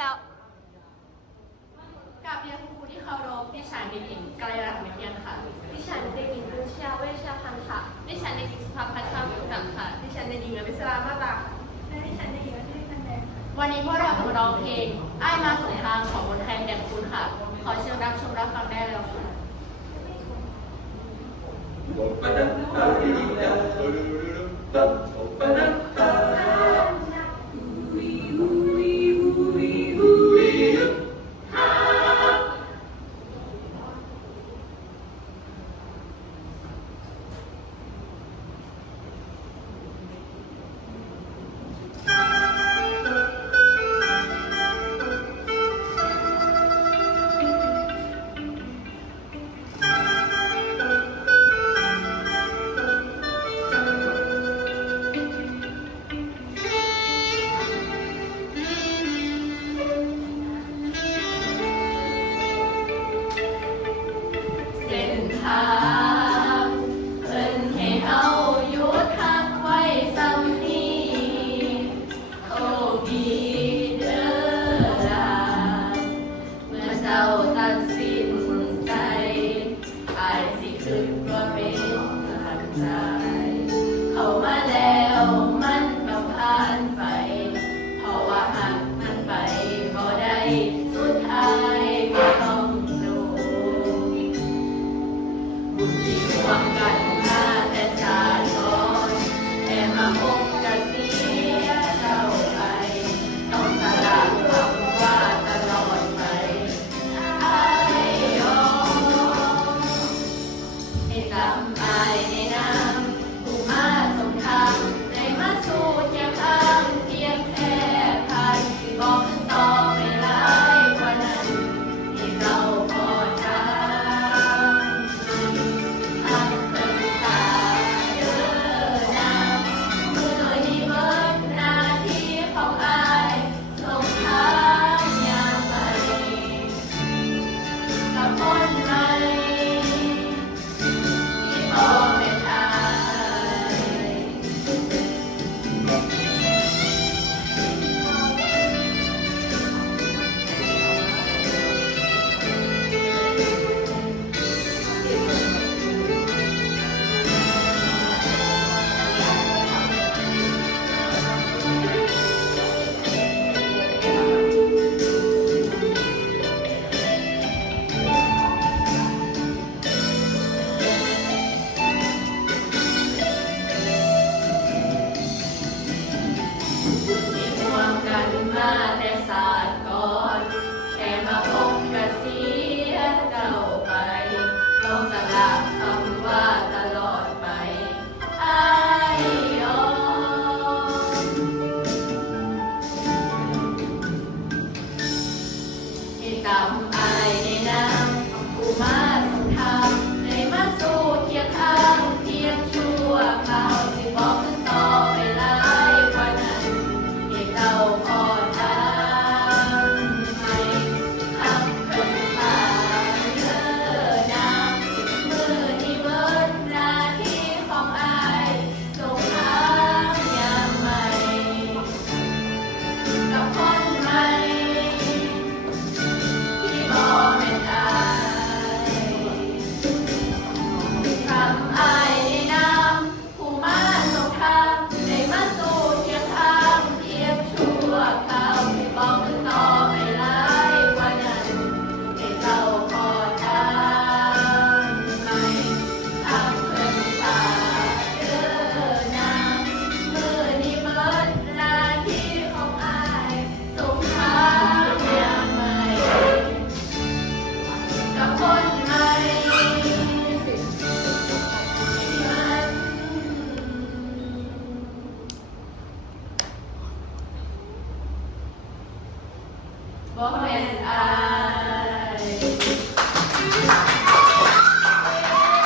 แล้วกับเรียนครูที่เคารพดิฉันเด็กหญิงไกรรัตน์วิทยาค่ะดิฉันเด็กหญิงรุชยาเวชชาพันธ์ค่ะดิฉันเด็กหญิงสุภาพัฒน์ชาววิวจังค่ะดิฉันเด็กหญิงอภิสรามาตาและดิฉันเด็กหญิงวัชรินทร์แดงวันนี้พวกเราจะมาร้องเพลงอ้ายมาส่งทางของบนแคนแก่นคุณค่ะขอเชิญรับชมรับฟังได้แล้วค่ะเข้ามาแล้วมันก็ผ่านไปเพราะว่าหากมันไปบ่ได้สุดท้ายก็ต้องดูบุญที่ร่วมกันมาแต่ชาติก่อนแต่มาพบกันเสียเจ้าไปต้องสละคำว่าตลอดไปอ้ายยอมให้จำอ้ายในน้ำผู้มาส่งทางได้มาสู่เทียงข้างเพียงแค่ผ่านที่บอกต่อไม่ร้ายกว่านั้นที่เราพอทางทางเป็นตาเดินนำมือนี้เบิดหน้าที่ของอายส่งทางอย่างไรกับคนใหม่ที่พ่อแม่ทางร่วมกันมาแต่ศาสตร์ก่อนแค่มาพบกันเสียเจ้าไปต้องสละคำว่าตลอดไปอ้ายยอมให้จำอ้ายในน้ำผู้มาส่งทางได้มาสู่เคียงข้างเพียงชั่วคราวที่บอกขึ้นต่อไปหลายกว่านั้นให้เจ้าพอทางให้ทำเป็นตาเดินนำมือที่เบิดหน้าที่ของอายส่งทางอย่างใหม่กับคนใหม่ที่บอกเป็นอายทำอายในน้ำผู้มาส่งทางได้มาสู่เคียงข้างเพียงชั่วคราวที่บอกขึ้นต่อไม่ร้ายกว่านั้นให้เจ้าพอทางไม่ทำเพิ่นตาเดินนำมือนี้เบิดหน้าที่ของอายส่งทางอย่างใหม่กับคนใหม่ที่มันบ่แม่นอาย